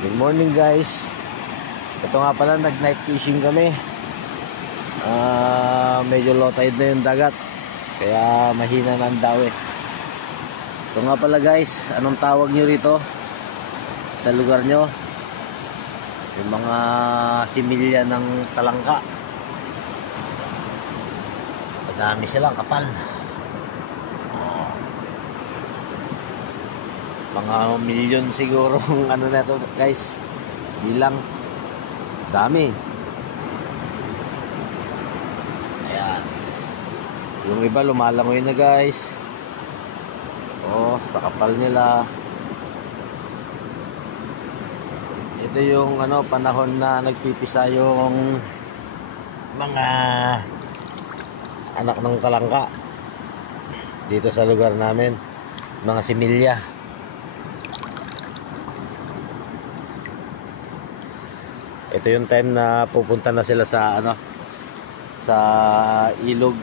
Good morning guys. Ito nga pala, nag night fishing kami. Medyo low tide na yung dagat, kaya mahina na ang dawi. Ito nga pala guys, anong tawag nyo rito sa lugar nyo? Yung mga similya ng talangka. Madami silang kapal. Mga milyon siguro ano na to guys, bilang dami. Ayan, yung iba lumalangoy na guys. Sa kapal nila. Ito yung panahon na nagpipisa yung mga anak ng talangka dito sa lugar namin, mga similya. Ito yung time na pupunta na sila sa sa ilog.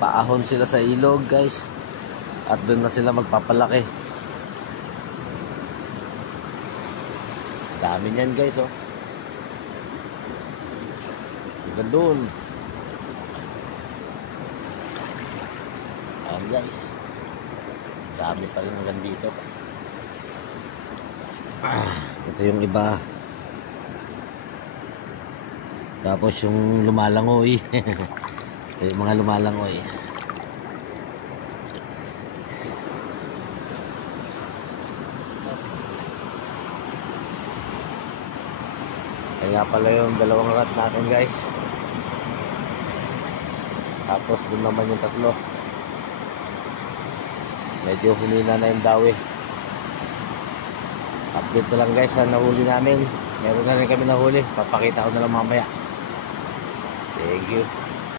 Paahon sila sa ilog guys, at doon na sila magpapalaki. Dami niyan guys, hanggang doon. Ayan guys, dami pa rin hanggang dito. Ito yung iba. Tapos yung lumalangoy. Ito yung mga lumalangoy. Kaya pala yung dalawang rat natin guys. Tapos doon naman yung tatlo. Medyo humina na yung dawi. Update na lang guys sa nahuli namin. Meron na rin kami nahuli. Papakita ko na lang mamaya. Thank you.